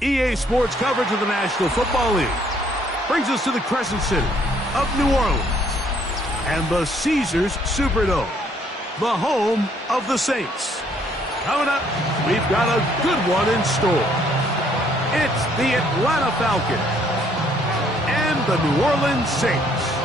EA Sports coverage of the National Football League brings us to the Crescent City of New Orleans and the Caesars Superdome, the home of the Saints. Coming up, we've got a good one in store. It's the Atlanta Falcons and the New Orleans Saints.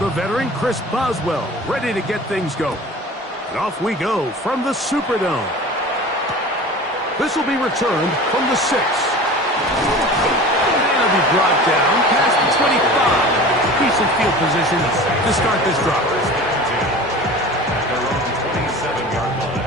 The veteran Chris Boswell ready to get things going. And off we go from the Superdome. This will be returned from the 6. And it'll be brought down past the 25. Decent field position to start this drive. At their own 27-yard line.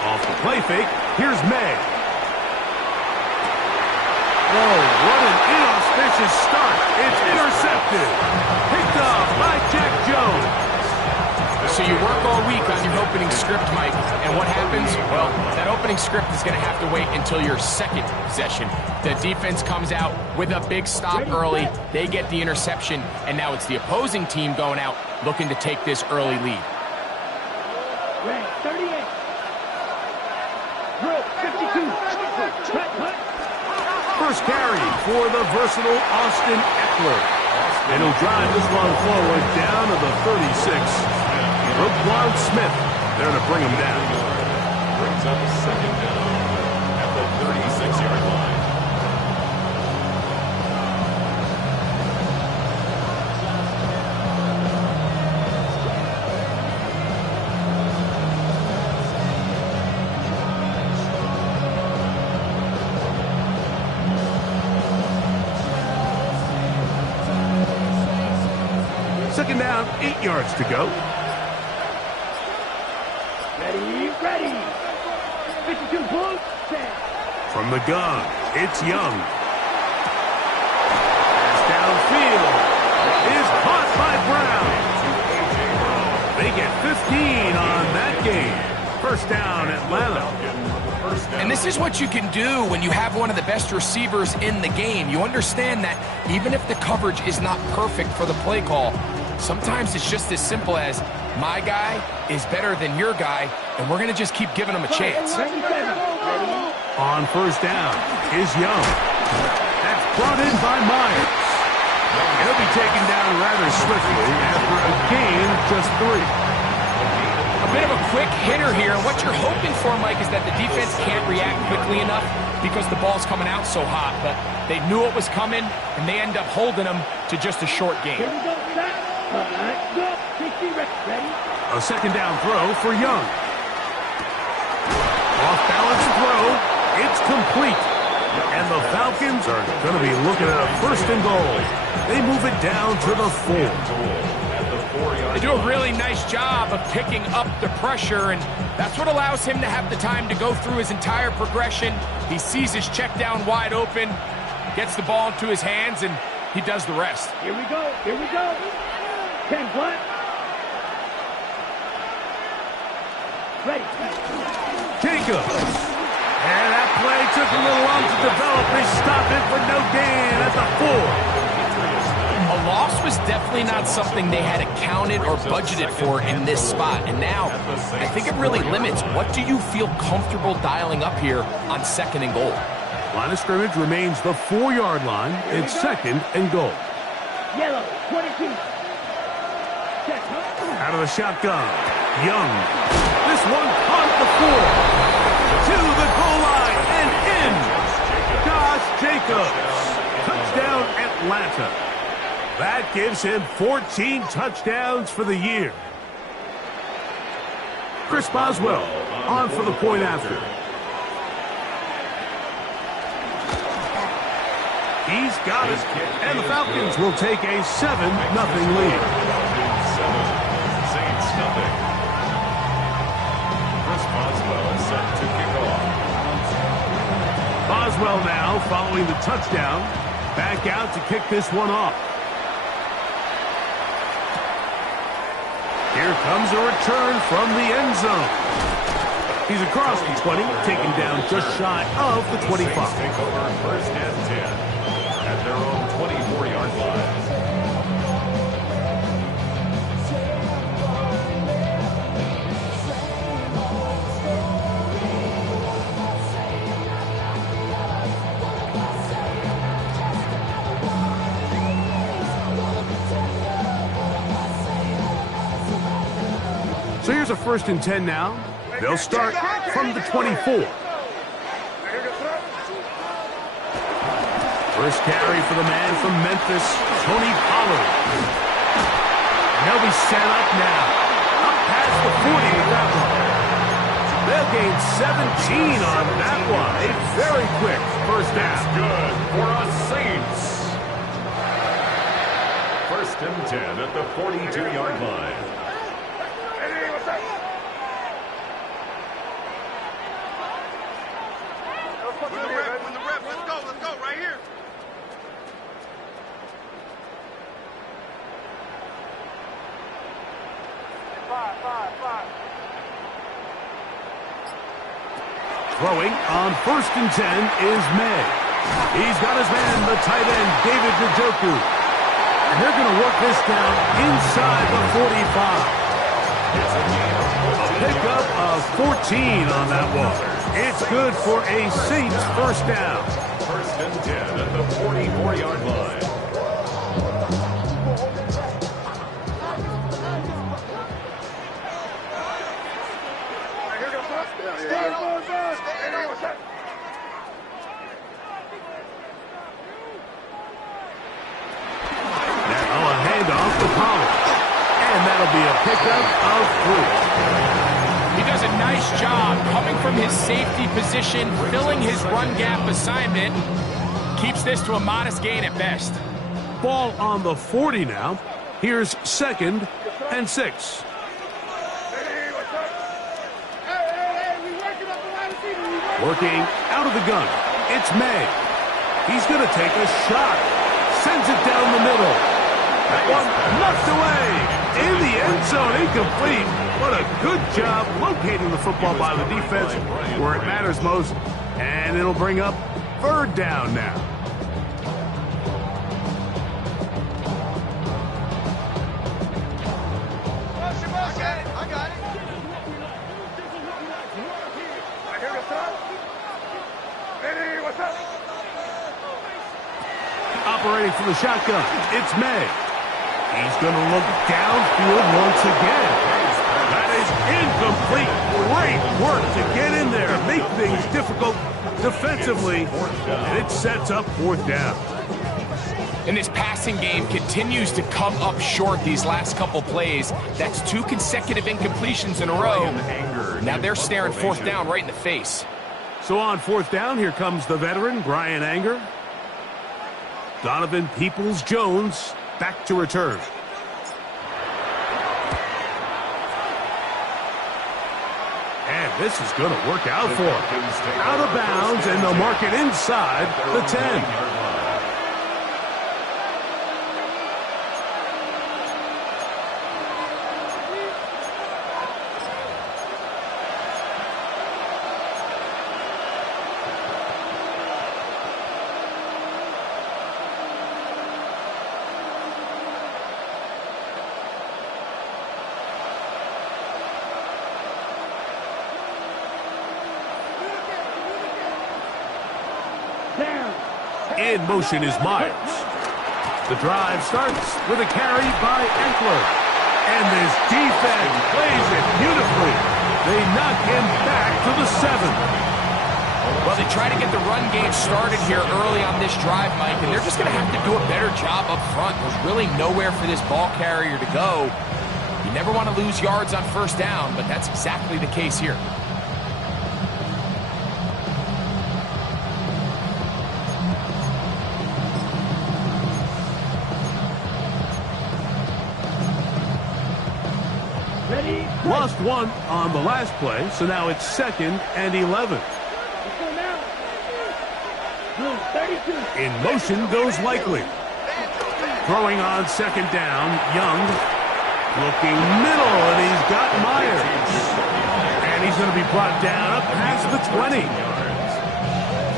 Off the play fake, here's May. Oh, what an inauspicious start. It's intercepted. Picked off by Jack Jones. So you work all week on your opening script, Mike, and what happens? Well, that opening script is going to have to wait until your second possession. The defense comes out with a big stop early. They get the interception, and now it's the opposing team going out looking to take this early lead. 38. Drill, 52. First carry for the versatile Austin Eckler. And he'll drive this one forward down to the 36. Roquan Smith there to bring him down. Brings up a second down at the 36-yard line. Second down, 8 yards to go. Ready. 52 points. From the gun, it's Young. Pass downfield is caught by Brown. They get 15 on that game. First down, Atlanta. And this is what you can do when you have one of the best receivers in the game. You understand that even if the coverage is not perfect for the play call, sometimes it's just as simple as my guy is better than your guy, and we're going to just keep giving him a chance. On first down is Young. That's brought in by Myers. He'll be taken down rather swiftly after a gain of just 3. A bit of a quick hitter here. What you're hoping for, Mike, is that the defense can't react quickly enough because the ball's coming out so hot. But they knew it was coming, and they end up holding them to just a short game. A second down throw for Young. Off-balance throw. It's complete. And the Falcons are going to be looking at a first and goal. They move it down to the 4. They do a really nice job of picking up the pressure, and that's what allows him to have the time to go through his entire progression. He sees his check down wide open, gets the ball into his hands, and he does the rest. Here we go. 10 flat. Ready. Jacobs. And that play took a little long to develop. They stop it for no gain at the 4. A loss was definitely not something they had accounted or budgeted for in this spot. And now, I think it really limits. What do you feel comfortable dialing up here on second and goal? Line of scrimmage remains the 4-yard line. It's second and goal. Yellow, 22. Out of the shotgun. Young. This one caught the 4. To the goal line and in. Josh Jacobs. Touchdown Atlanta. That gives him 14 touchdowns for the year. Chris Boswell on for the point after. He's got it, and the Falcons will take a 7-0 lead. Saints nothing. Chris Boswell is set to kick off. Boswell now following the touchdown. Back out to kick this one off. Here comes a return from the end zone. He's across the 20, taken down just shy of the 25. Saints take over first and 10 at their own 24-yard line. So here's a 1st and 10 now. They'll start from the 24. First carry for the man from Memphis, Tony Pollard. And he'll be set up now. Up past the 40 with that one. They'll gain 17 on that one. A very quick first down. Good for us Saints. First and 10 at the 42-yard line. Let's go, right here. Five. Throwing on 1st and 10 is May. He's got his man, the tight end, David Njoku. And they're going to work this down inside the 45. A pickup of 14 on that one. It's good for a Saints first down. First and 10 at the 44-yard line. Now a handoff to Pollard. And that'll be a pickup of 3. He does a nice job coming from his safety position, filling his run gap assignment. Keeps this to a modest gain at best. Ball on the 40 now. Here's 2nd and 6. Working out of the gun. It's May. He's going to take a shot. Sends it down the middle. That one knocked away. In the end zone, incomplete. What a good job locating the football by the defense where it matters most. And it'll bring up 3rd down now. I got it. Operating from the shotgun, it's May. He's going to look downfield once again. That is incomplete. Great work to get in there, make things difficult defensively, and it sets up 4th down. And this passing game continues to come up short these last couple plays. That's 2 consecutive incompletions in a row. Now they're staring 4th down right in the face. So on 4th down, here comes the veteran, Brian Anger. Donovan Peoples-Jones back to return. And this is going to work out for him. Out of bounds, and they'll mark it inside the 10. In motion is Myers. The drive starts with a carry by Eckler. And this defense plays it beautifully. They knock him back to the 7. Well, they try to get the run game started here early on this drive, Mike, and they're just going to have to do a better job up front. There's really nowhere for this ball carrier to go. You never want to lose yards on first down, but that's exactly the case here. Ready? Lost one on the last play, so now it's 2nd and 11. Let's go now. Blue 32. In motion goes Likely. Throwing on 2nd down, Young. Looking middle, and he's got Myers. And he's going to be brought down up past the 20.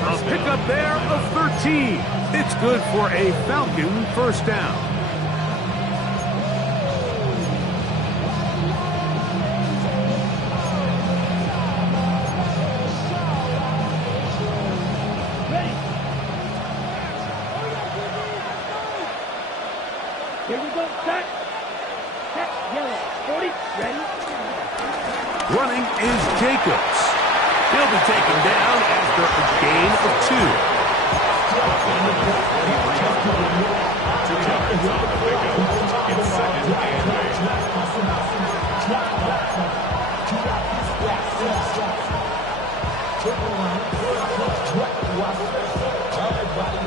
A pickup there of 13. It's good for a Falcon first down. Ready. Here we go. Set. Set. Yellow. 40. Ready. Running is Jacobs. He'll be taken down after a gain of 2. 2 yards on the pickup. It's 2nd and 8.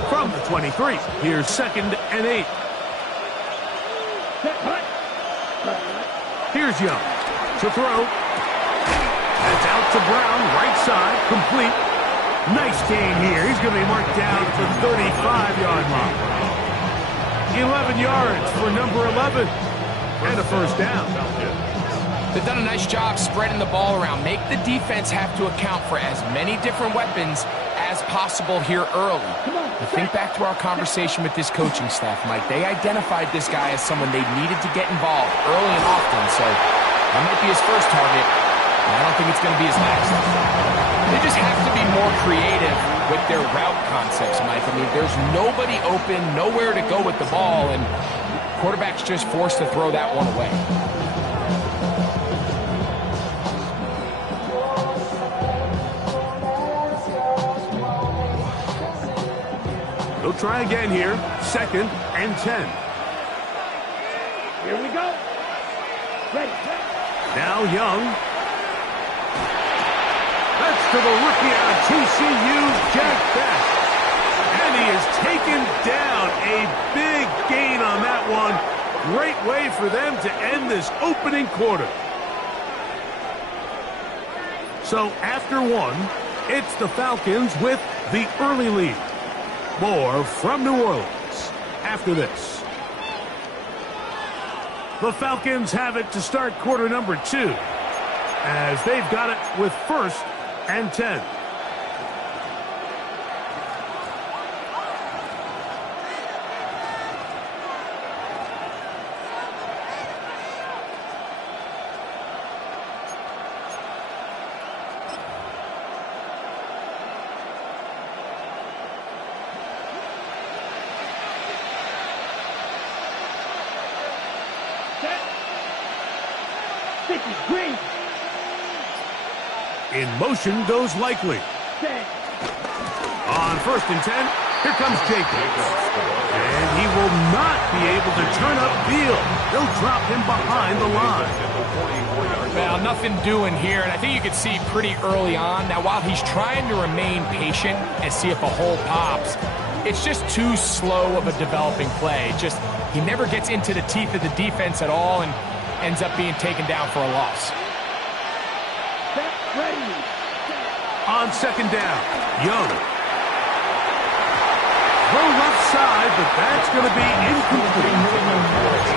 From the 23, here's 2nd and 8. Set. Cut. Here's Young to throw. That's out to Brown, right side, complete. Nice gain here. He's going to be marked down at the 35-yard line. 11 yards for number 11. And a first down. They've done a nice job spreading the ball around. Make the defense have to account for as many different weapons as possible here early. But think back to our conversation with this coaching staff, Mike. They identified this guy as someone they needed to get involved early and often. So that might be his first target. I don't think it's going to be his last. They just have to be more creative with their route concepts, Mike. I mean, there's nobody open, nowhere to go with the ball, and quarterback's just forced to throw that one away. They'll try again here. 2nd and 10. Here we go. Ready. Now Young. That's to the rookie out of TCU, Jack Best. And he is taken down. A big gain on that one. Great way for them to end this opening quarter. So after 1, it's the Falcons with the early lead. More from New Orleans after this. The Falcons have it to start quarter number 2, as they've got it with 1st and 10. Set. 50. Green. In motion goes Likely. Set. On 1st and 10, here comes Jacobs. And he will not be able to turn upfield. They'll drop him behind the line. Well, nothing doing here, and I think you can see pretty early on. Now, while he's trying to remain patient and see if a hole pops, it's just too slow of a developing play. Just he never gets into the teeth of the defense at all and ends up being taken down for a loss. Set. Ready. On 2nd down, Young. Throw left side, but that's going to be incomplete.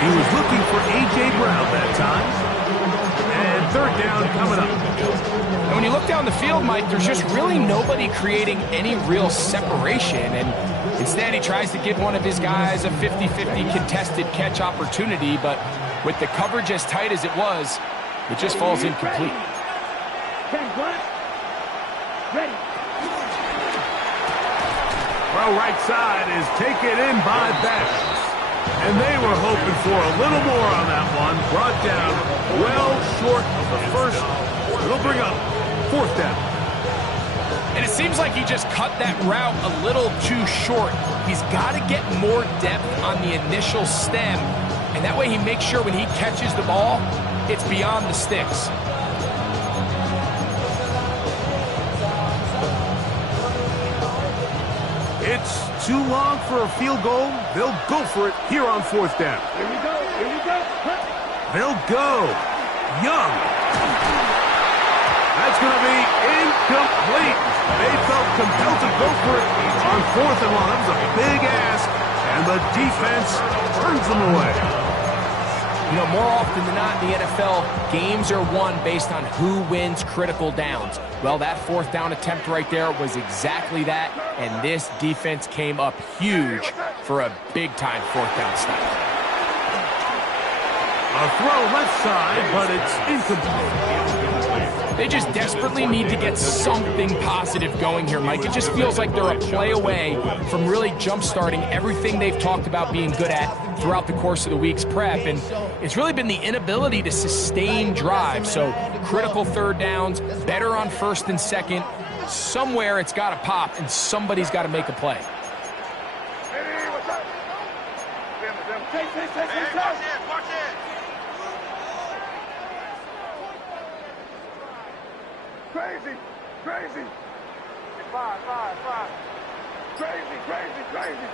He was looking for A.J. Brown that time. And 3rd down coming up. And when you look down the field, Mike, there's just really nobody creating any real separation. And instead, he tries to give one of his guys a 50-50 contested catch opportunity. But with the coverage as tight as it was, it just falls incomplete. 10 black. Ready. Throw right side is taken in by Best. And they were hoping for a little more on that one. Brought down well short of the first. It'll bring up 4th down. And it seems like he just cut that route a little too short. He's got to get more depth on the initial stem, and that way he makes sure when he catches the ball, it's beyond the sticks. It's too long for a field goal. They'll go for it here on 4th down. Here we go. Here we go. They'll go. Young. That's going to be incomplete. They felt compelled to go for it on 4th and 1. That was a big ask, and the defense turns them away. You know, more often than not in the NFL, games are won based on who wins critical downs. Well, that 4th down attempt right there was exactly that, and this defense came up huge for a big-time 4th down stop. A throw left side, but it's incomplete. They just desperately need to get something positive going here, Mike. It just feels like they're a play away from really jump-starting everything they've talked about being good at throughout the course of the week's prep. And it's really been the inability to sustain drives. So critical 3rd downs, better on 1st and 2nd. Somewhere it's got to pop, and somebody's got to make a play. Hey, what's up? Hey, watch it, watch it. Crazy, crazy. 5. Crazy.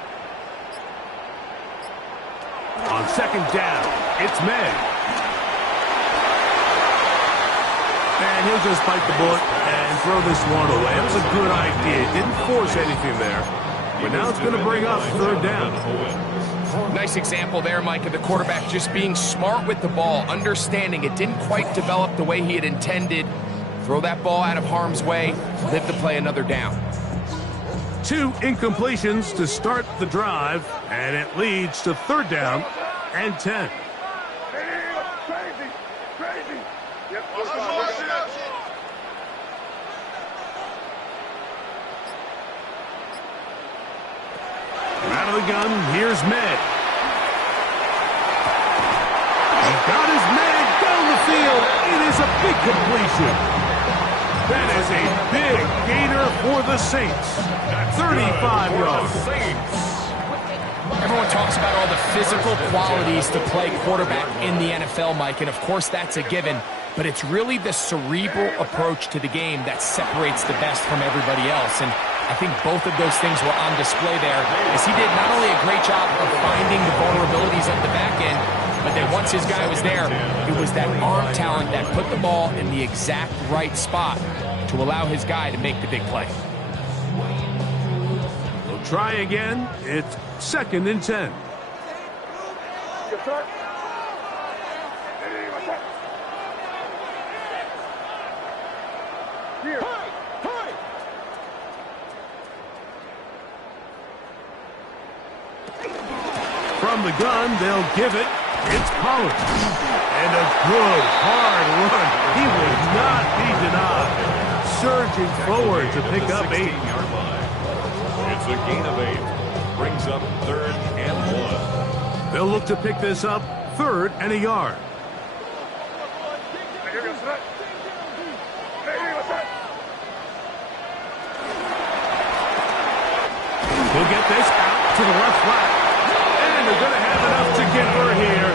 On 2nd down, it's May. And he'll just bite the bullet and throw this one away. It was a good idea. Didn't force anything there. But now it's going to bring up 3rd down. Nice example there, Mike, of the quarterback just being smart with the ball, understanding it didn't quite develop the way he had intended. Throw that ball out of harm's way, live to play another down. 2 incompletions to start the drive, and it leads to 3rd down and 10. Crazy. Yep, Out of the gun, here's Med. He got his man down the field. It is a big completion. That is a big gainer for the Saints. 35 yards. Everyone talks about all the physical qualities to play quarterback in the NFL, Mike, and of course that's a given, but it's really the cerebral approach to the game that separates the best from everybody else, and I think both of those things were on display there, as he did not only a great job of finding the vulnerabilities at the back end, but then once his guy was there, it was that arm talent that put the ball in the exact right spot to allow his guy to make the big play. We'll try again. It's 2nd and 10. Yes, sir. Here. From the gun, they'll give it. It's Pollard. And a good, hard run. He will not be denied. Surging forward to pick up 8. It's a gain of 8. Brings up 3rd and 1. They'll look to pick this up 3rd and a yard. He'll get this out to the left flat. And they're going to have enough to get her here.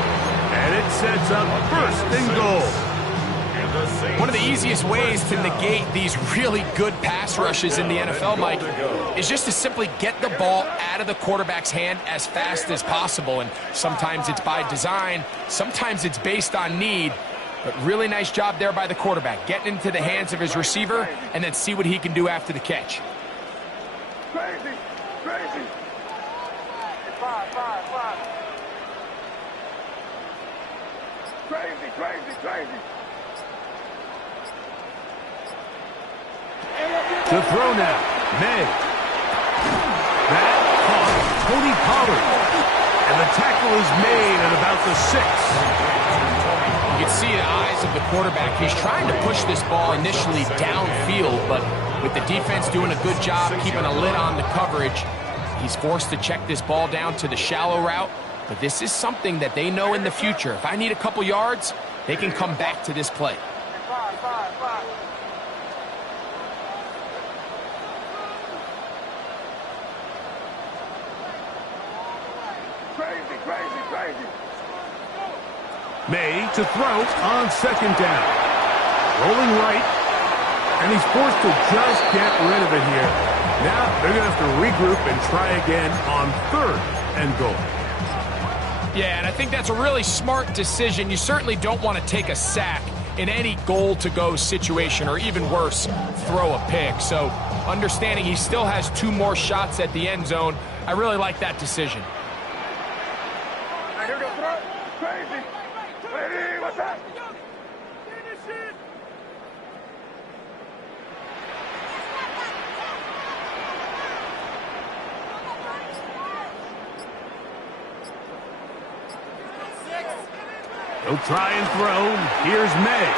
And it sets up 1st and goal. One of the easiest ways to negate these really good pass rushes in the NFL, Mike, is just to simply get the ball out of the quarterback's hand as fast as possible. And sometimes it's by design, sometimes it's based on need. But really nice job there by the quarterback, getting into the hands of his receiver and then see what he can do after the catch. Crazy. 5. Crazy. To throw now, May. That caught Tony Pollard. And the tackle is made at about the 6. You can see the eyes of the quarterback. He's trying to push this ball initially downfield, but with the defense doing a good job keeping a lid on the coverage, he's forced to check this ball down to the shallow route, But this is something that they know in the future. If I need a couple yards, they can come back to this play. Five. Crazy. May to throw on second down. Rolling right. And he's forced to just get rid of it here. Now they're going to have to regroup and try again on third and goal. Yeah, and I think that's a really smart decision. You certainly don't want to take a sack in any goal-to-go situation, or even worse, throw a pick. So understanding he still has 2 more shots at the end zone, I really like that decision. Here goes throw. Crazy. Ready, what's that? He'll try and throw. Here's May.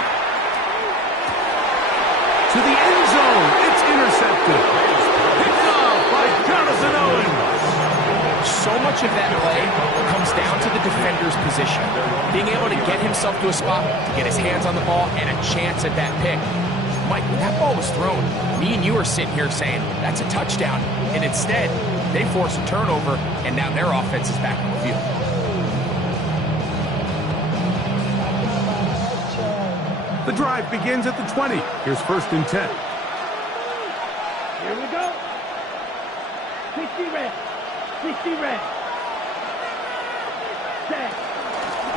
To the end zone. It's intercepted. Picked off by Jonathan Owens. So much of that play comes down to the defender's position. Being able to get himself to a spot, to get his hands on the ball, and a chance at that pick. Mike, when that ball was thrown, me and you are sitting here saying, that's a touchdown. And instead, they force a turnover, and now their offense is back on the field. The drive begins at the 20. Here's 1st and 10. Here we go. 60 red. Set.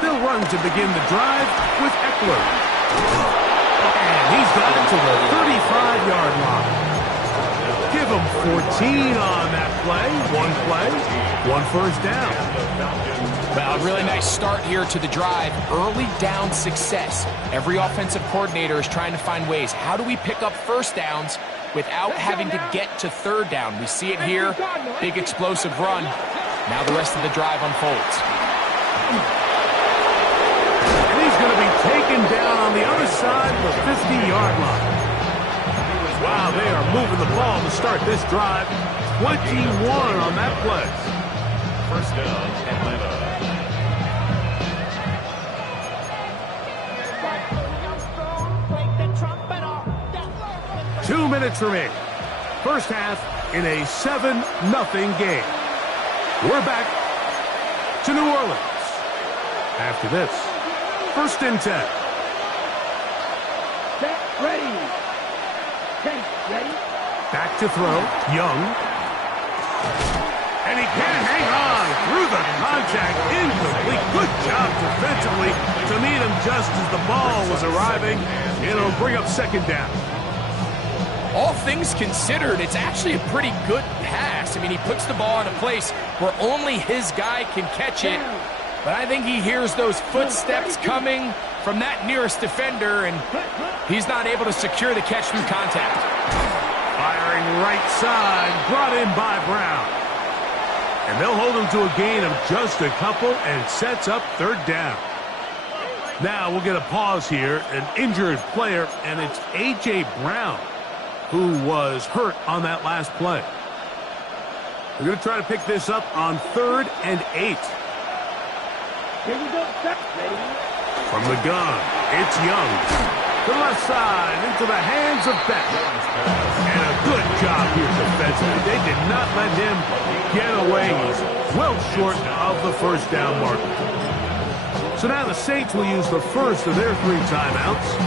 They'll run to begin the drive with Eckler. And he's got it to the 35-yard line. Give him 14 on that play. 1 first down. Well, a really nice start here to the drive. Early down success. Every offensive coordinator is trying to find ways. How do we pick up first downs without having to get to third down? We see it here. Big explosive run. Now the rest of the drive unfolds. And he's going to be taken down on the other side of the 50-yard line. Wow, they are moving the ball to start this drive. 21 on that play. First down, Atlanta. 2 minutes remaining. First half in a 7-0 game. We're back to New Orleans. After this, 1st and 10. Set. Ready. 10. Ready. Back to throw. Young. And he can't hang on through the contact. Incomplete. Good job defensively to meet him just as the ball was arriving. It'll bring up second down. All things considered, it's actually a pretty good pass. I mean, he puts the ball in a place where only his guy can catch it. But I think he hears those footsteps coming from that nearest defender, and he's not able to secure the catch through contact. Firing right side, brought in by Brown. And they'll hold him to a gain of just a couple, and it sets up third down. Now we'll get a pause here, an injured player, and it's A.J. Brown, who was hurt on that last play. We're going to try to pick this up on 3rd and 8. Here we go. Set. Ready. From the gun, it's Young. To the left side, into the hands of Beck. And a good job here defensively. They did not let him get away. He's well short of the first down marker. So now the Saints will use the first of their 3 timeouts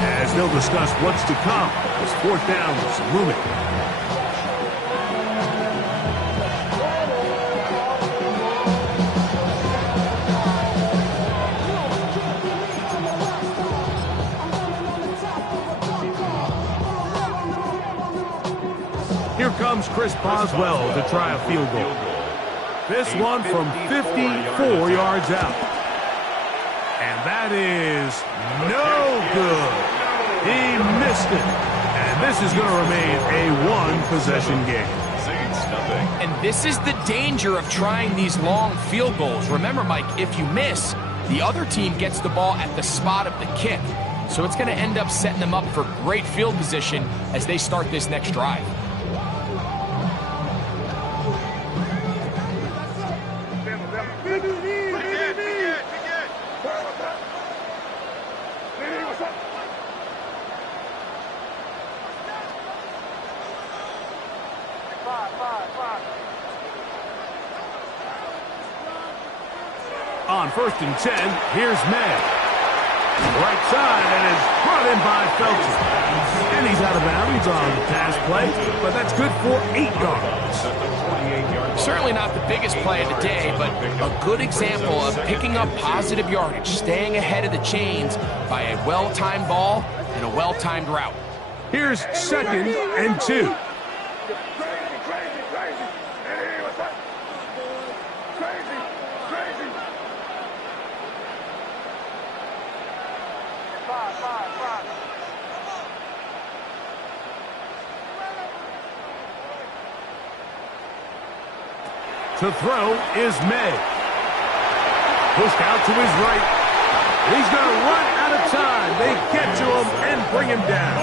as they'll discuss what's to come as 4th down is looming. Here comes Chris Boswell to try a field goal. This one from 54 yards out. And that is no good. He missed it. And this is going to remain a 1-possession game. Saints, nothing. And this is the danger of trying these long field goals. Remember, Mike, if you miss, the other team gets the ball at the spot of the kick. So it's going to end up setting them up for great field position as they start this next drive. Vamos. on 1st and 10. Here's May. Right side, and is brought in by Felton. And he's out of bounds on the pass play, but that's good for 8 yards. Certainly not the biggest play of the day, but a good example of picking up positive yardage, staying ahead of the chains by a well-timed ball and a well-timed route. Here's 2nd and 2. To throw is May. Pushed out to his right. He's going to run out of time. They get to him and bring him down.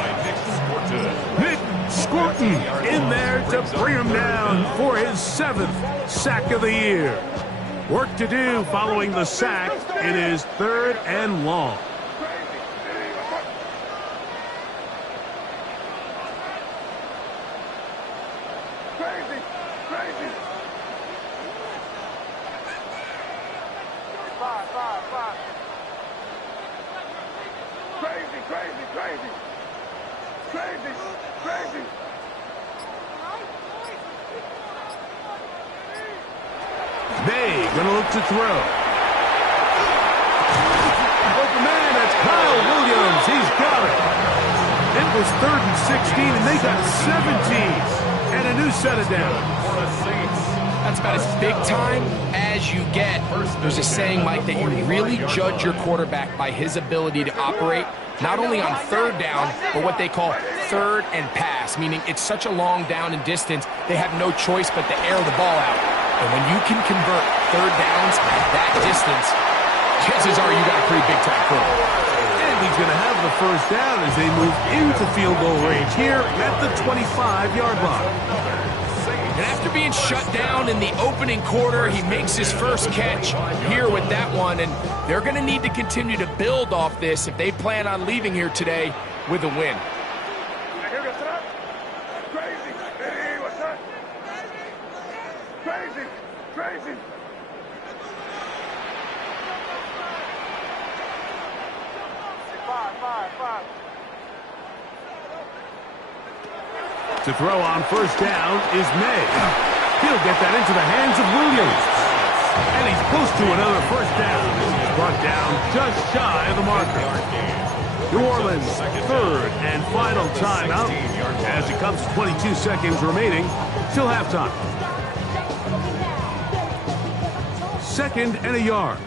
Nick Scorton in there to bring him down for his 7th sack of the year. Work to do following the sack. It is 3rd and long. May going to look to throw. Open man, that's Kyle Williams. He's got it. It was 3rd and 16, and they got 17. And a new set of downs. That's about as big time as you get. There's a saying, Mike, that you really judge your quarterback by his ability to operate not only on 3rd down, but what they call 3rd and pass, meaning it's such a long down and distance, they have no choice but to air the ball out. And when you can convert 3rd downs at that distance, chances are you got a pretty big-time quarterback. And he's going to have the 1st down as they move into field goal range here at the 25-yard line. And after being shut down in the opening quarter, he makes his first catch here with that one, and they're going to need to continue to build off this if they plan on leaving here today with a win. To throw on 1st down is May. He'll get that into the hands of Williams. And he's close to another 1st down. He's brought down just shy of the marker. New Orleans, 3rd and final timeout as it comes to 22 seconds remaining till halftime. 2nd and a yard.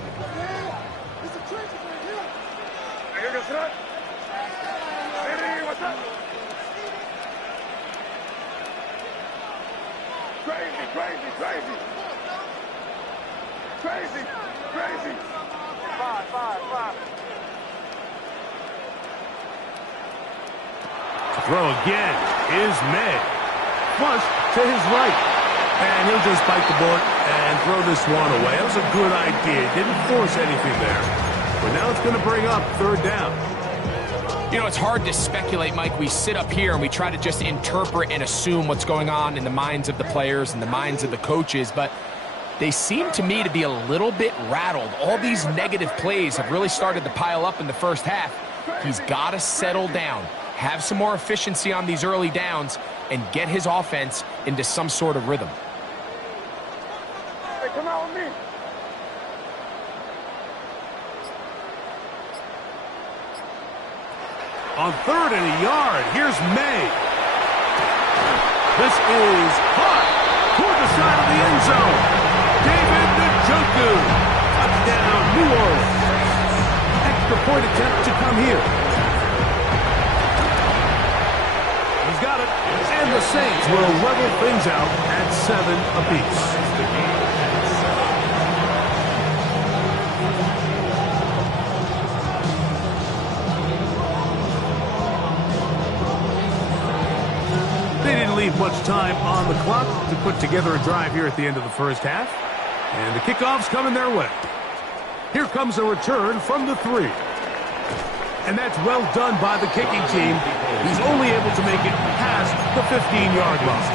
Throw again is May. Flush to his right. And he'll just bite the bullet and throw this one away. That was a good idea. Didn't force anything there. But now it's going to bring up 3rd down. You know, it's hard to speculate, Mike. We sit up here and we try to just interpret and assume what's going on in the minds of the players and the minds of the coaches, but they seem to me to be a little bit rattled. All these negative plays have really started to pile up in the 1st half. He's got to settle down, have some more efficiency on these early downs, and get his offense into some sort of rhythm. Hey, come out with me. On 3rd and a yard, here's May. This is hot toward the side of the end zone. David Njoku. Touchdown, New Orleans. Extra point attempt to come here. He's got it. And the Saints will level things out at 7 apiece. They didn't leave much time on the clock to put together a drive here at the end of the 1st half. And the kickoff's coming their way. Here comes a return from the 3. And that's well done by the kicking team. He's only able to make it past the 15-yard line.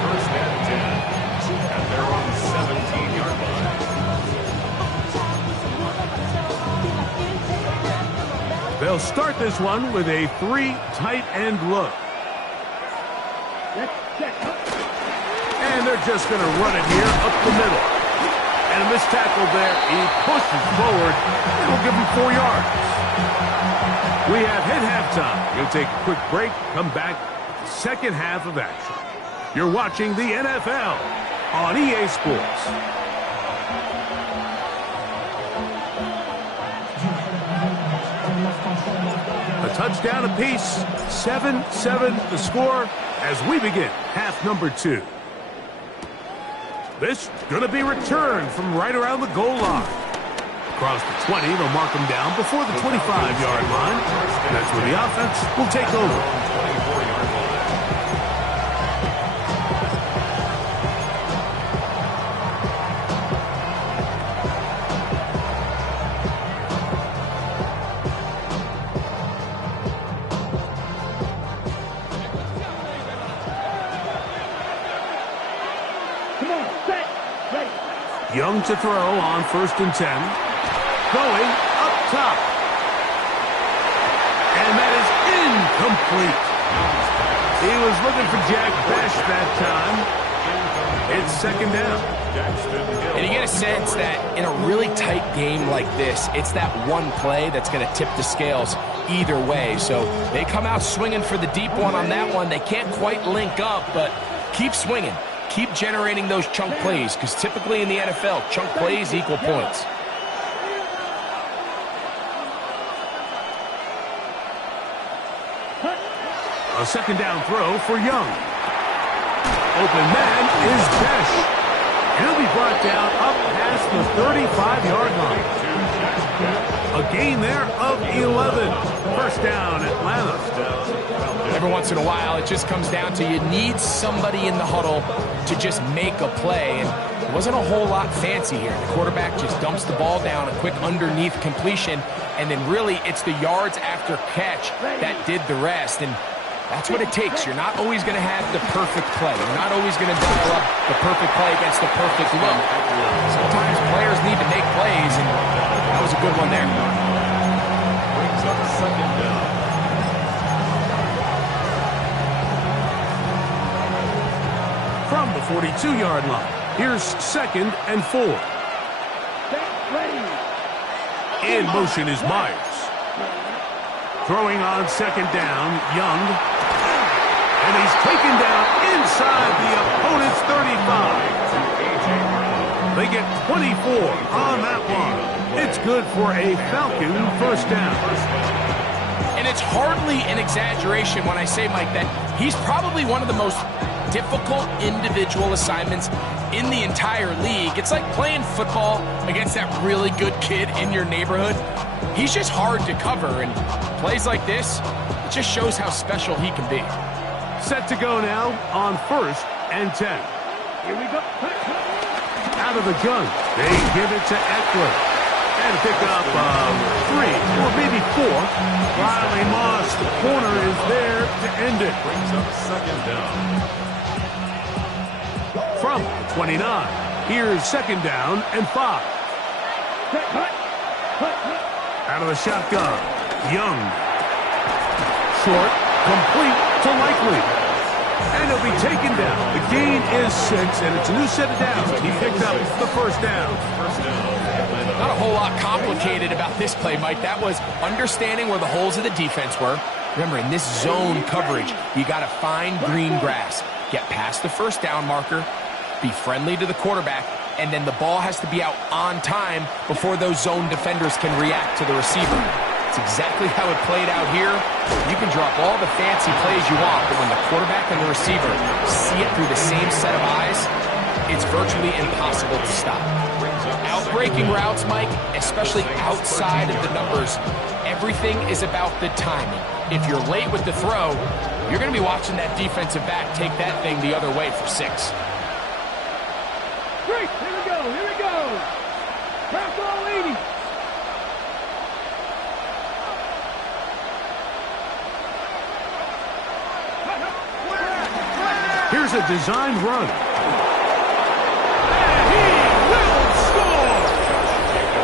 First and 10 at their own 17-yard line. They'll start this one with a 3 tight end look. And they're just going to run it here up the middle. And a missed tackle there. He pushes forward. It'll give him 4 yards. We have hit halftime. We'll take a quick break, come back with the second half of action. You're watching the NFL on EA Sports. A touchdown apiece, 7-7 the score as we begin half number 2. This is going to be returned from right around the goal line. Across the 20, they'll mark him down before the 25-yard line. And that's where the offense will take over. Young to throw on 1st and 10. Going up top. And that is incomplete. He was looking for Jack Besh that time. It's 2nd down. And you get a sense that in a really tight game like this, it's that one play that's going to tip the scales either way. So they come out swinging for the deep one on that one. They can't quite link up, but keep swinging. Keep generating those chunk plays, because typically in the NFL, chunk plays equal points. A 2nd down throw for Young. Open man is Besh. He'll be brought down up past the 35-yard line. A gain there of 11. 1st down, Atlanta. Every once in a while, it just comes down to you need somebody in the huddle to just make a play. And it wasn't a whole lot fancy here. The quarterback just dumps the ball down, a quick underneath completion, and then really it's the yards after catch that did the rest. And that's what it takes. You're not always going to have the perfect play. You're not always going to dial up the perfect play against the perfect look. Sometimes players need to make plays, and that was a good one there. Brings up 2nd down. From the 42-yard line, here's 2nd and 4. In motion is Myers. Throwing on 2nd down, Young. And he's taken down inside the opponent's 35. They get 24 on that one. It's good for a Falcon 1st down. And it's hardly an exaggeration when I say, Mike, that he's probably one of the most difficult individual assignments in the entire league. It's like playing football against that really good kid in your neighborhood. He's just hard to cover, and plays like this, it just shows how special he can be. Set to go now on 1st and 10. Here we go. Out of the gun, they give it to Eckler. And pick up 3 or maybe 4. Riley Moss, the corner, is there to end it. Brings up 2nd down. From the 29, here's 2nd down and 5. Out of the shotgun, Young. Short, complete to Likely. And he'll be taken down. The gain is 6, and it's a new set of downs. He picked up the 1st down. Not a whole lot complicated about this play, Mike. That was understanding where the holes of the defense were. Remember, in this zone coverage, you got to find green grass. Get past the 1st down marker, be friendly to the quarterback, and then the ball has to be out on time before those zone defenders can react to the receiver. It's exactly how it played out here. You can drop all the fancy plays you want, but when the quarterback and the receiver see it through the same set of eyes, it's virtually impossible to stop. Outbreaking routes, Mike, especially outside of the numbers, everything is about the timing. If you're late with the throw, you're going to be watching that defensive back take that thing the other way for 6. Great. Here we go. Here we go. Crack all 80. Here's a designed run. And he will score!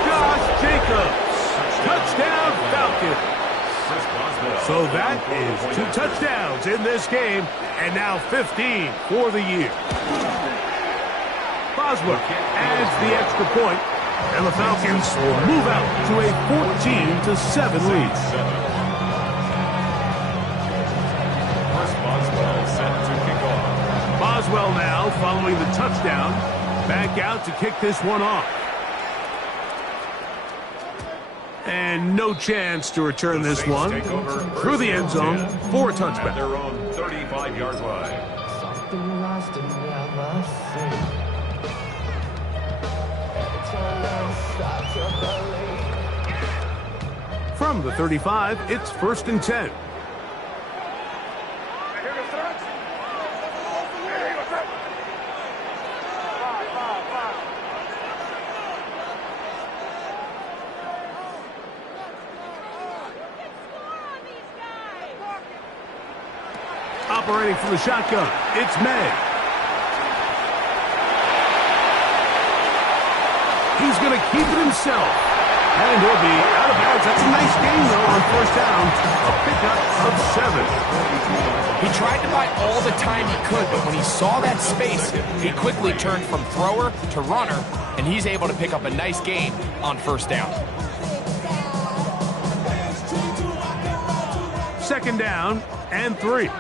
Josh Jacobs. Touchdown, Falcons. So that is 2 touchdowns in this game, and now 15 for the year. Boswell adds the extra point, and the Falcons move out to a 14-7 lead. Boswell set to kick off. Boswell now, following the touchdown, back out to kick this one off. And no chance to return this one through the end zone for a touchback. At their own 35-yard line. From the 35, it's 1st and 10. Operating from the shotgun, it's May. He's going to keep it himself. And he'll be out of bounds. That's a nice gain, though, on 1st down. A pickup of 7. He tried to buy all the time he could, but when he saw that space, he quickly turned from thrower to runner, and he's able to pick up a nice gain on 1st down. 2nd down and 3.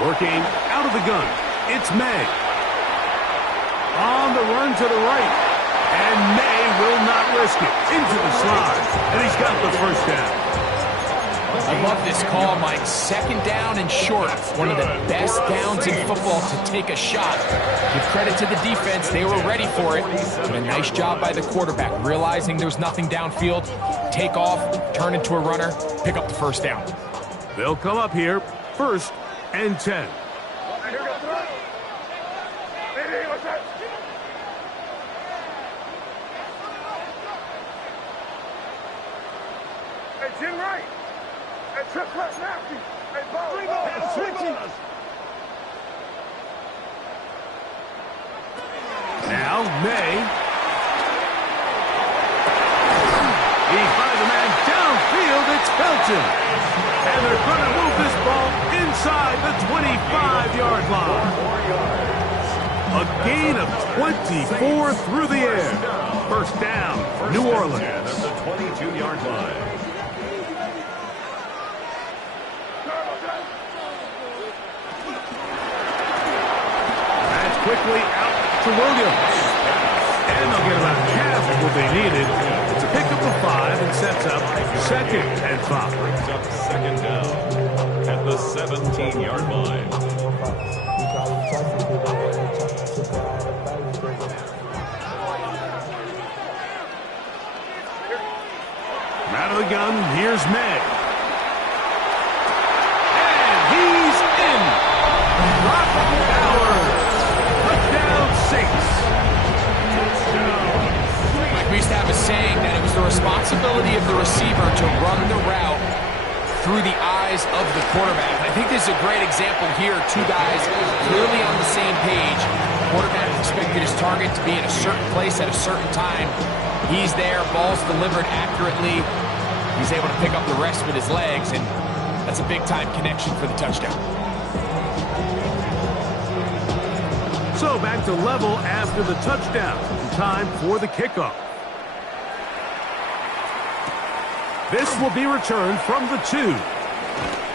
Working out of the gun, it's May. On the run to the right, and May will not risk it. Into the slide, and he's got the 1st down. I love this call, Mike. 2nd down and short. One of the best downs in football to take a shot. Give credit to the defense. They were ready for it. But a nice job by the quarterback, realizing there's nothing downfield. Take off, turn into a runner, pick up the 1st down. They'll come up here, 1st and 10. Now May. He finds a man downfield. It's Felton. And they're going to move this ball inside the 25-yard line. A gain of 24 through the air. 1st down, New Orleans. At the 22-yard line. That's quickly out to Williams. And they'll get about half of what they needed to pick up the 5 and sets up 2nd and 5. Brings up 2nd down at the 17-yard line. Out of the gun, here's May. And he's in. Rock Bowers. Touchdown Saints. We used to have a saying that it was the responsibility of the receiver to run the route through the eyes of the quarterback. And I think this is a great example here. 2 guys clearly on the same page. Quarterback expected his target to be in a certain place at a certain time. He's there, ball's delivered accurately. He's able to pick up the rest with his legs, and that's a big-time connection for the touchdown. So back to level after the touchdown. Time for the kickoff. This will be returned from the 2.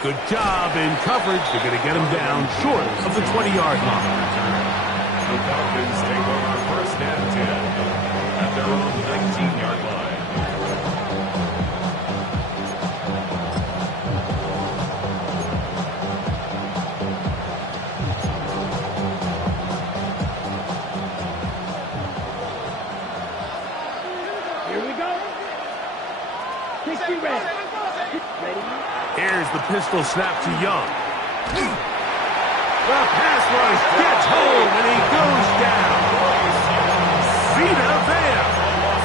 Good job in coverage. They're going to get him down short of the 20-yard line. The Falcons take over 1st and 10 at their own 19-yard line. Here's the pistol snap to Young. The pass rush gets home, and he goes down. Vita Vea.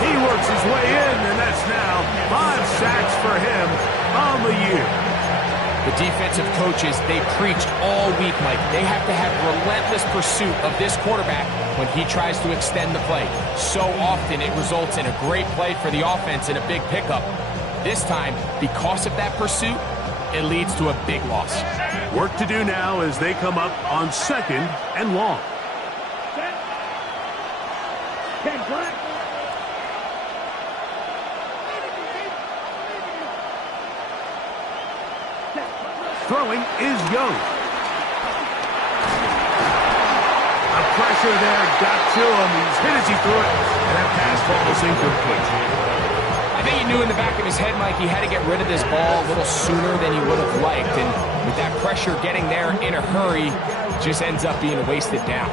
He works his way in, and that's now 5 sacks for him on the year. The defensive coaches, they preached all week, Mike. They have to have relentless pursuit of this quarterback when he tries to extend the play. So often it results in a great play for the offense and a big pickup. This time, because of that pursuit, it leads to a big loss. Work to do now as they come up on 2nd and long. Set. 10 black. Throwing is Young. The pressure there got to him. He's hit as he threw it, and that pass falls incomplete. I think he knew in the back of his head, Mike, he had to get rid of this ball a little sooner than he would have liked. And with that pressure getting there in a hurry, it just ends up being a wasted down.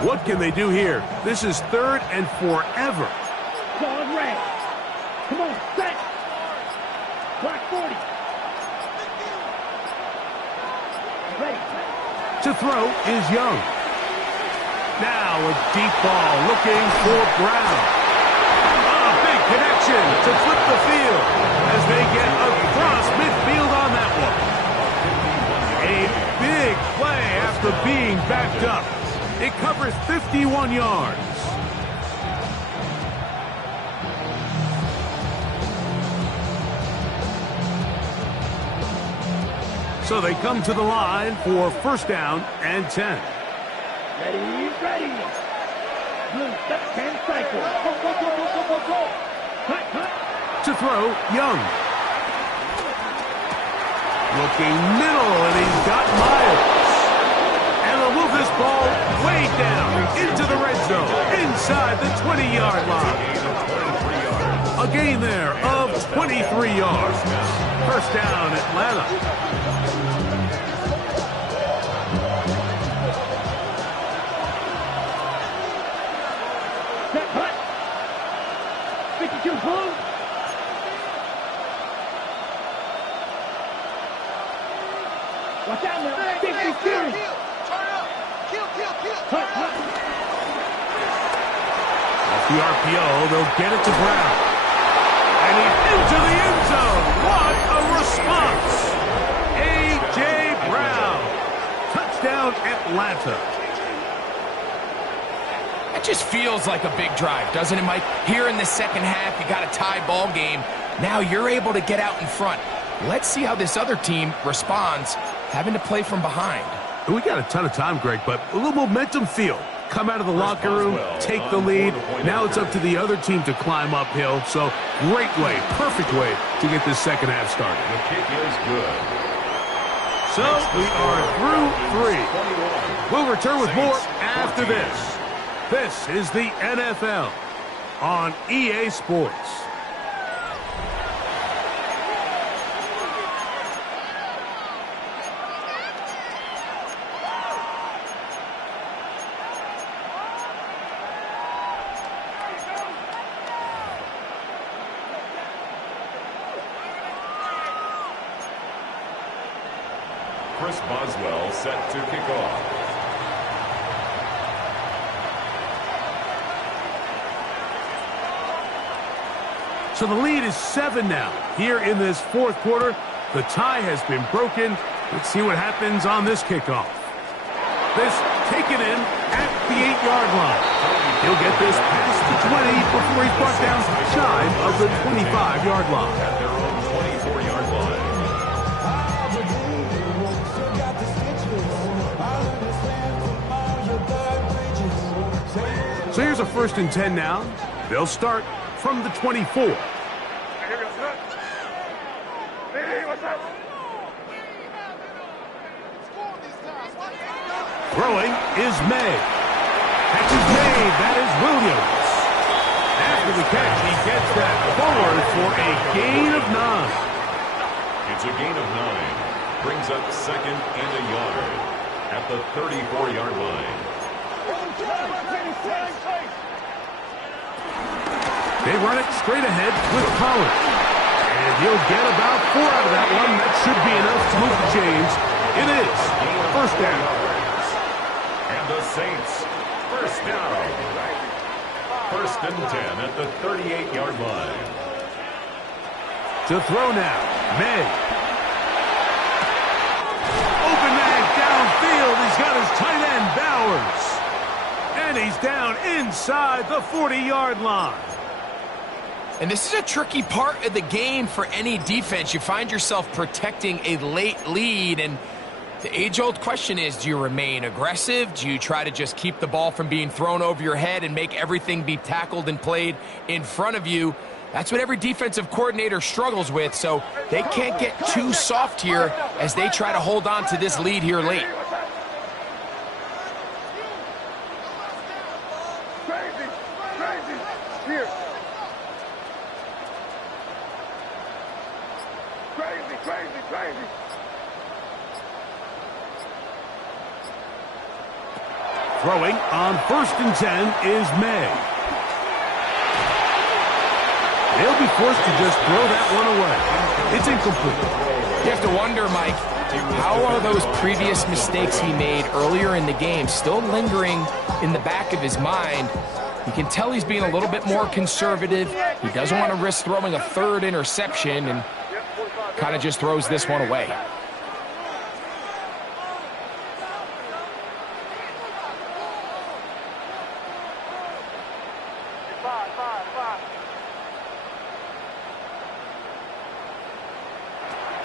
What can they do here? This is 3rd and forever. Dog red. Come on, set. Black 40. Ready. To throw is Young. Now a deep ball looking for Brown. A big connection to flip the field as they get across midfield on that one. A big play after being backed up. It covers 51 yards. So they come to the line for 1st down and 10. Ready, ready. Blue, step 10 cycle. Go, go, go, go, go, go, go. Cut, cut. To throw, Young. Looking middle, and he's got Miles. And they'll move this ball way down into the red zone, inside the 20-yard line. A gain there of 23 yards. 1st down, Atlanta. Set, cut. 52 blue. Watch out now. 52. Cut, cut. Off the RPO, they'll get it to Brown. And he's into the end zone. What a response. A.J. Brown. Touchdown, Atlanta. It just feels like a big drive, doesn't it, Mike? Here in the second half, you got a tie ball game. Now you're able to get out in front. Let's see how this other team responds, having to play from behind. We got a ton of time, Greg, but a little momentum feel. Come out of the locker room, take the lead. Now it's up to the other team to climb uphill. So great way, perfect way to get this second half started. The kick is good. So we are through 3. We'll return with more after this. This is the NFL on EA Sports. Chris Boswell set to kick off. So the lead is 7 now. Here in this 4th quarter, the tie has been broken. Let's see what happens on this kickoff. This taken in at the 8-yard line. He'll get this past the 20 before he's brought down shy of the 25-yard line. At their own 24-yard line. So here's a 1st and 10 now. They'll start from the 24. Throwing is May. Catch is made. That is Williams. After the catch, he gets that forward for a gain of 9. It's a gain of 9. Brings up 2nd and a yard at the 34-yard line. They run it straight ahead with Collins. And he'll get about 4 out of that one. That should be enough to move the chains. It is first down. And the Saints, first down. First and 10 at the 38-yard line. To throw now, May. Open man downfield. He's got his tight end, Bowers. And he's down inside the 40-yard line. And this is a tricky part of the game for any defense. You find yourself protecting a late lead, and the age-old question is, do you remain aggressive? Do you try to just keep the ball from being thrown over your head and make everything be tackled and played in front of you? That's what every defensive coordinator struggles with, so they can't get too soft here as they try to hold on to this lead here late. Crazy. Throwing on first and 10 is May. They'll be forced to just throw that one away. It's incomplete. You have to wonder, Mike, how are those previous mistakes he made earlier in the game still lingering in the back of his mind? You can tell he's being a little bit more conservative. He doesn't want to risk throwing a third interception and kind of just throws this one away.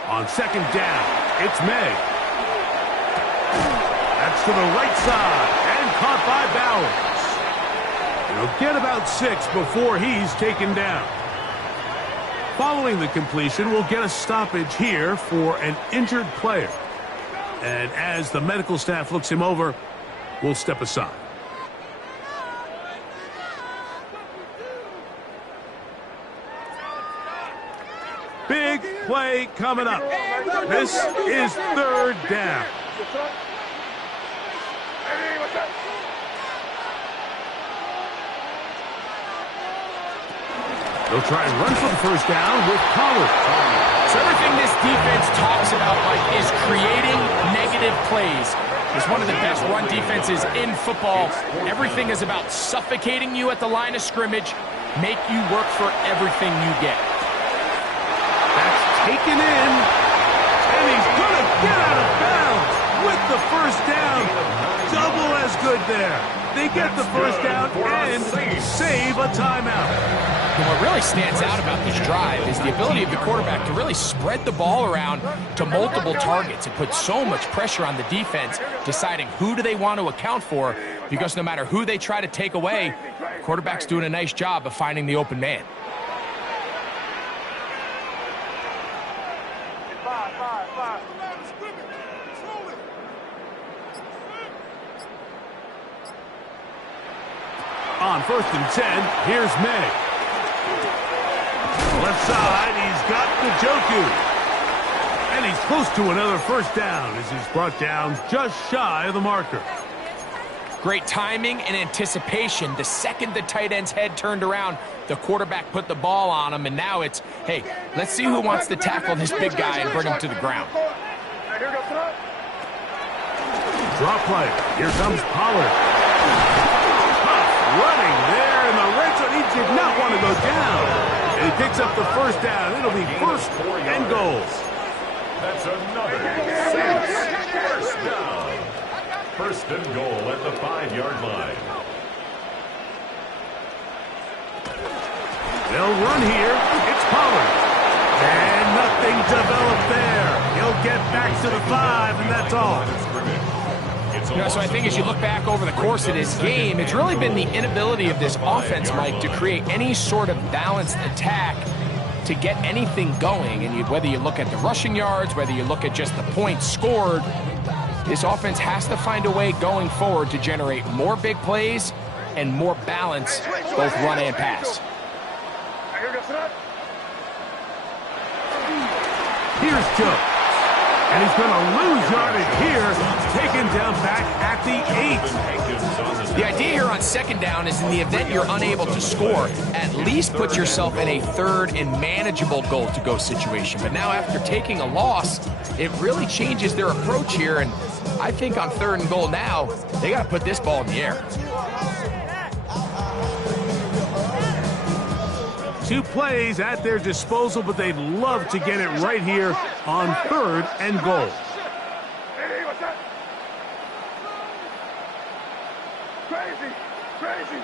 On second down, it's May. That's to the right side and caught by Bowers. He'll get about 6 before he's taken down. Following the completion, we'll get a stoppage here for an injured player. And as the medical staff looks him over, we'll step aside. Big play coming up. This is third down. They'll try and run for the first down with Pollard. So everything this defense talks about, Mike, is creating negative plays. It's one of the best run defenses in football. Everything is about suffocating you at the line of scrimmage, make you work for everything you get. That's taken in, and he's going to get out of bounds with the first down. Double as good there. They get the first down and save a timeout. And what really stands out about this drive is the ability of the quarterback to really spread the ball around to multiple targets. It puts so much pressure on the defense deciding who do they want to account for, because no matter who they try to take away, the quarterback's doing a nice job of finding the open man. On first and 10, here's May. Left side, he's got Njoku. And he's close to another first down as he's brought down just shy of the marker. Great timing and anticipation. The second the tight end's head turned around, the quarterback put the ball on him, and now it's, hey, let's see who wants to tackle this big guy and bring him to the ground. Draw play. Here comes Pollard. Running there in the red zone. He did not want to go down. And he picks up the first down. It'll be first and goal. That's another Saints first down. First and goal at the 5-yard line. They'll run here. It's Pollard. And nothing developed there. He'll get back to the 5, and that's all. You know, so I think as you look back over the course of this game, it's really been the inability of this offense, Mike, to create any sort of balanced attack to get anything going. And whether you look at the rushing yards, whether you look at just the points scored, this offense has to find a way going forward to generate more big plays and more balance, both run and pass. Here's Joe. And he's going to lose yardage here, taken down back at the 8. The idea here on second down is in the event you're unable to score, at least put yourself in a third and manageable goal-to-go situation. But now after taking a loss, it really changes their approach here, and I think on 3rd and goal now, they got to put this ball in the air. 2 plays at their disposal, but they'd love to get it right here on 3rd and goal. Hey, what's that? Crazy, crazy.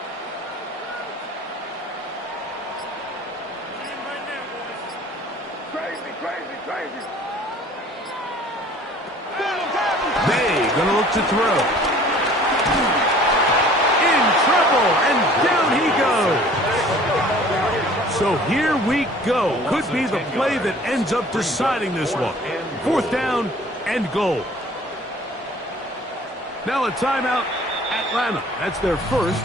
Crazy, crazy, crazy. They gonna look to throw. In trouble, and down he goes. So here we go. Could be the play that ends up deciding this one. 4th down and goal. Now a timeout, Atlanta. That's their first.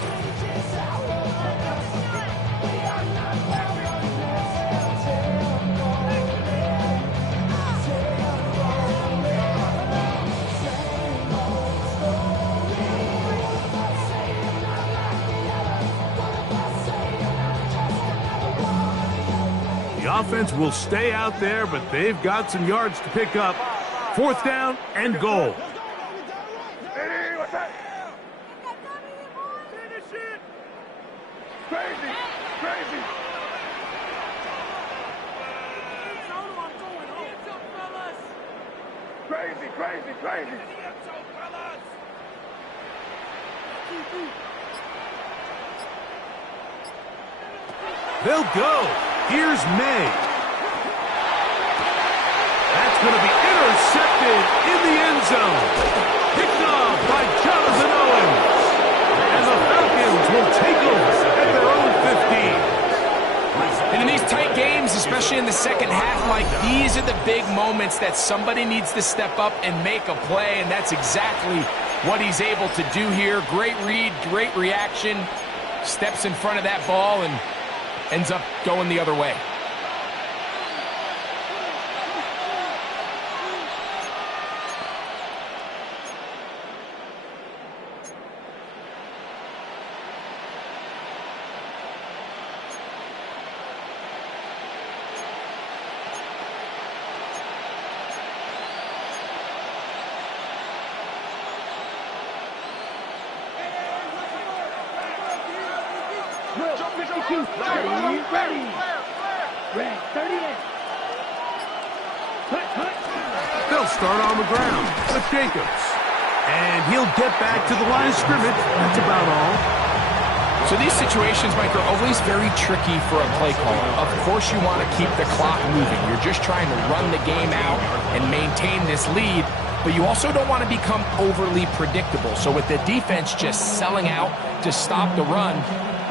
The offense will stay out there, but they've got some yards to pick up. 4th down and goal. Hey, what's that? Finish it. Crazy, crazy. Crazy, crazy, crazy. They'll go. Here's May. That's going to be intercepted in the end zone. Picked off by Jonathan Owens. And the Falcons will take over at their own 15. And in these tight games, especially in the second half, Mike, these are the big moments that somebody needs to step up and make a play, and that's exactly what he's able to do here. Great read, great reaction, steps in front of that ball and ends up going the other way. Ready. Red 38. Cut. They'll start on the ground with Jacobs. And he'll get back to the line of scrimmage. That's about all. So these situations, Mike, are always very tricky for a play caller. Of course you want to keep the clock moving. You're just trying to run the game out and maintain this lead, but you also don't want to become overly predictable. So with the defense just selling out to stop the run,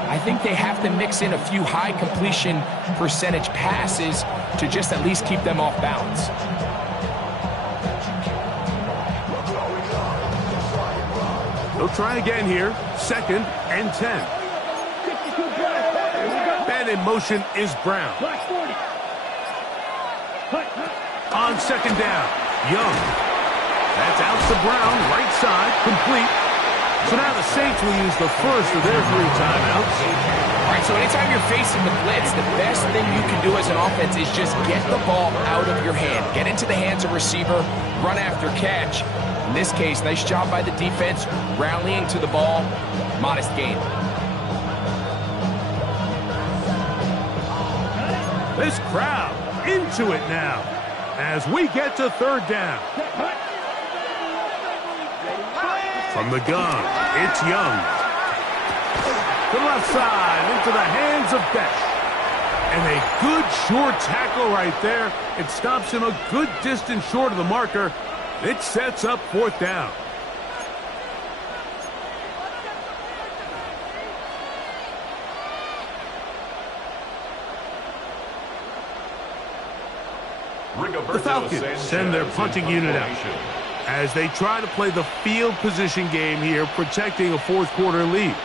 I think they have to mix in a few high completion percentage passes to just at least keep them off balance. They'll try again here. 2nd and 10. Man in motion is Brown. On 2nd down, Young. That's out to Brown, right side, complete. So now the Saints will use the first of their 3 timeouts. All right, so anytime you're facing the blitz, the best thing you can do as an offense is just get the ball out of your hand. Get into the hands of receiver, run after catch. In this case, nice job by the defense, rallying to the ball, modest gain. This crowd into it now as we get to 3rd down. From the gun, it's Young. To the left side, into the hands of Beck. And a good short tackle right there. It stops him a good distance short of the marker. It sets up 4th down. The Falcons send their punting unit out as they try to play the field position game here, protecting a 4th quarter lead.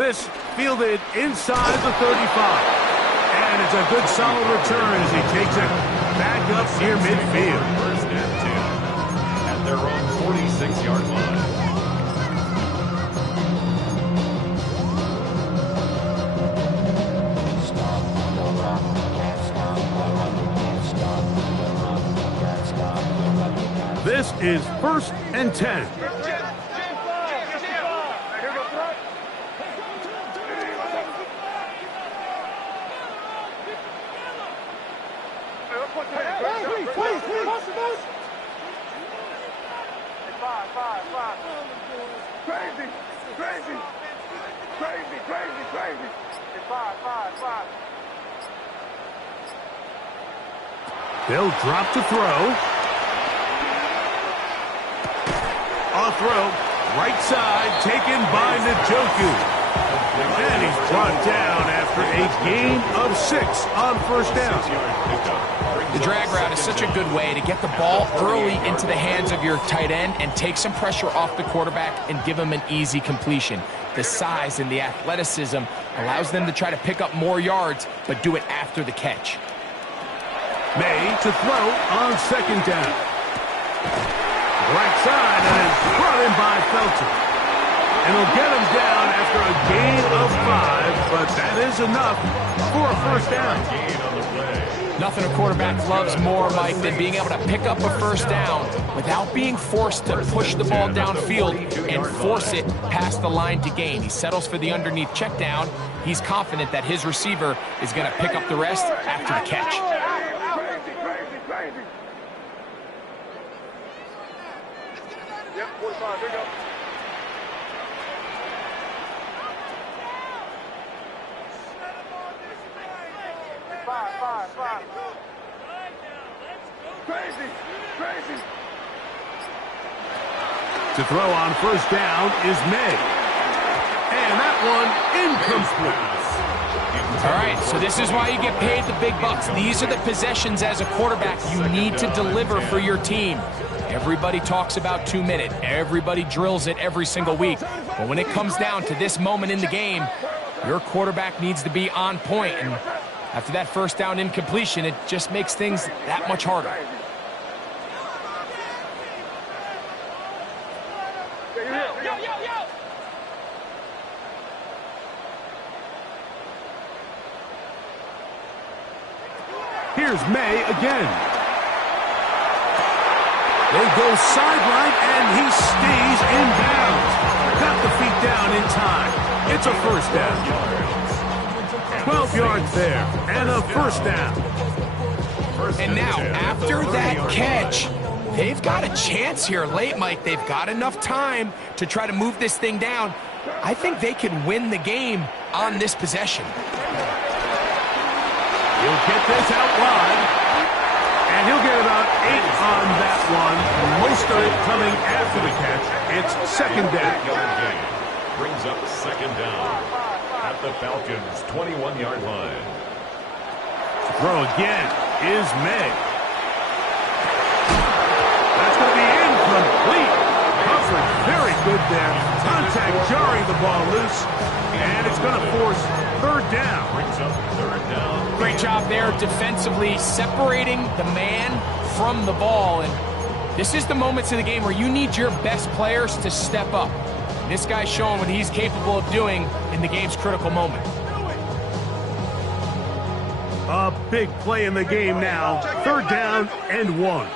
This fielded inside the 35. And it's a good solid return as he takes it back up near midfield. First and 10 at their own 46-yard line. This is 1st and 10. Crazy. It's five. They'll drop to throw. A throw, right side, taken by Njoku. And he's brought down after a gain of 6 on first down. The drag route is such a good way to get the ball early into the hands of your tight end and take some pressure off the quarterback and give him an easy completion. The size and the athleticism allows them to try to pick up more yards, but do it after the catch. May to throw on 2nd down. Right side, and it's brought in by Felton. And he'll get him down after a gain of 5, but that is enough for a first down. Nothing a quarterback loves more, Mike, than being able to pick up a first down without being forced to push the ball downfield and force it past the line to gain. He settles for the underneath check down. He's confident that his receiver is going to pick up the rest after the catch. Crazy. Yep, 45, here we go. Five. Crazy. To throw on first down is May. And that one incomplete. All right, so this is why you get paid the big bucks. These are the possessions as a quarterback you need to deliver for your team. Everybody talks about 2-minute. Everybody drills it every single week. But when it comes down to this moment in the game, your quarterback needs to be on point. And after that first down incompletion, it just makes things that much harder. Here's May again. They go sideline, and he stays in bounds. Got the feet down in time. It's a first down. 12 yards there, and a first down. And now, after that catch, they've got a chance here late, Mike. They've got enough time to try to move this thing down. I think they can win the game on this possession. He'll get this out wide, and he'll get about 8 on that one. Most of it coming after the catch. It's 2nd down. Brings up 2nd down at the Falcons' 21-yard line. To throw again is May. That's going to be incomplete. Coverage very good there. Contact jarring the ball loose, and it's going to force 3rd down. Brings up 3rd down. Great job there defensively, separating the man from the ball. And this is the moments of the game where you need your best players to step up. This guy's showing what he's capable of doing in the game's critical moment. A big play in the game now. 3rd down and 1.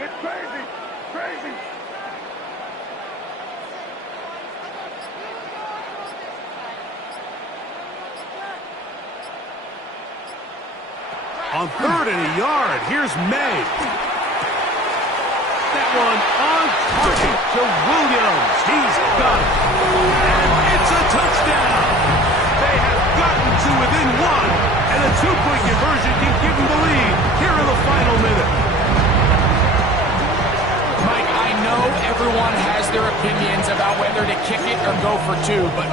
It's crazy. On 3rd and a yard, here's May. That one on target to Williams. He's got it. And it's a touchdown. They have gotten to within 1, and a 2-point conversion can give them the lead here in the final minute. Mike, I know everyone has their opinions about whether to kick it or go for 2, but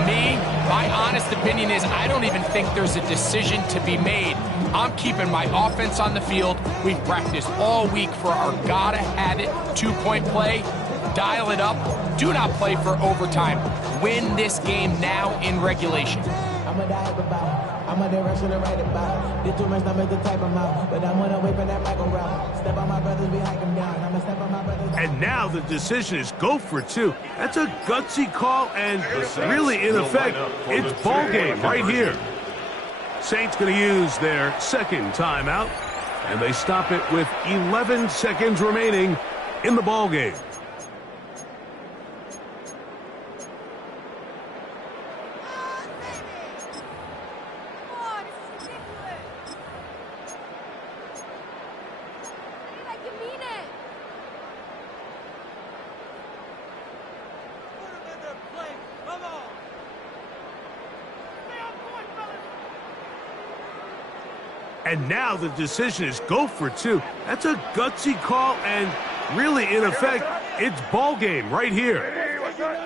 my honest opinion is I don't even think there's a decision to be made. I'm keeping my offense on the field. We've practiced all week for our gotta-have-it 2-point play. Dial it up. Do not play for overtime. Win this game now in regulation. I'm a dive about. I'm a direction to write about. Did too much, not make the type of mouth. But I'm gonna wait for that Michael route. Step on my brothers, we hike them down. I'm gonna step on my brothers. And now the decision is go for two. That's a gutsy call, and really, in effect, it's ball game right here. Saints going to use their second timeout, and they stop it with 11 seconds remaining in the ball game. And now the decision is go for two. That's a gutsy call, and really, in effect, it's ball game right here. They'll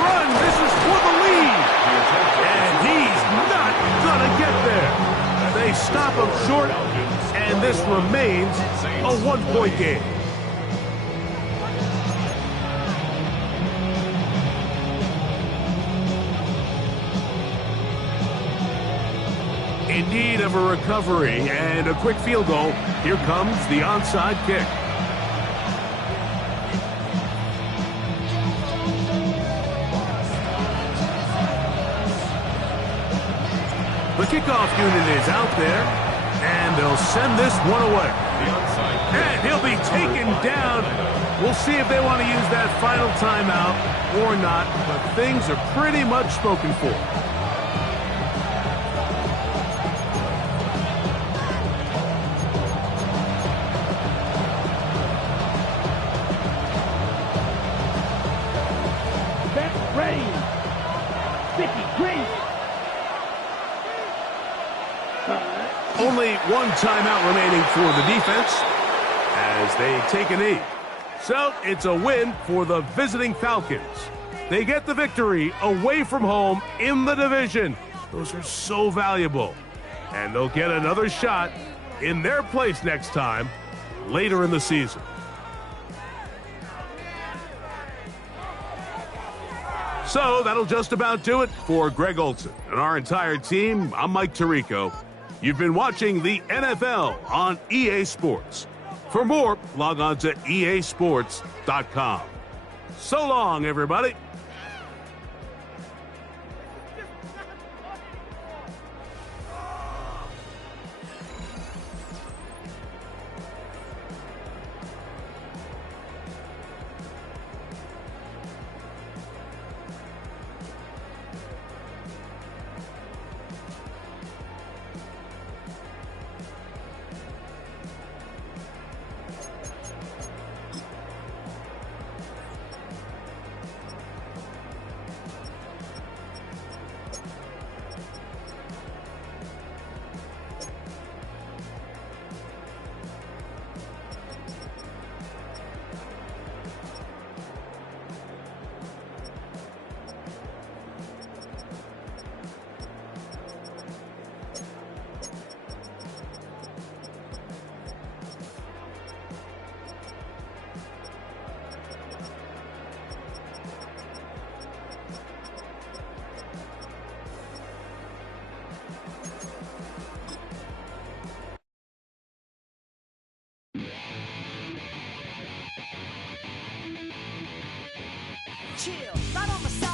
run. This is for the lead. And he's not going to get there. They stop him short, and this remains a one-point game. In need of a recovery and a quick field goal, here comes the onside kick. The kickoff unit is out there, and they'll send this one away. And he'll be taken down. We'll see if they want to use that final timeout or not, but things are pretty much spoken for. Only one timeout remaining for the defense as they take a knee. So it's a win for the visiting Falcons. They get the victory away from home in the division. Those are so valuable. And they'll get another shot in their place next time later in the season. So that'll just about do it for Greg Olson and our entire team. I'm Mike Tirico. You've been watching the NFL on EA Sports. For more, log on to easports.com. So long, everybody. Chill, right on the side.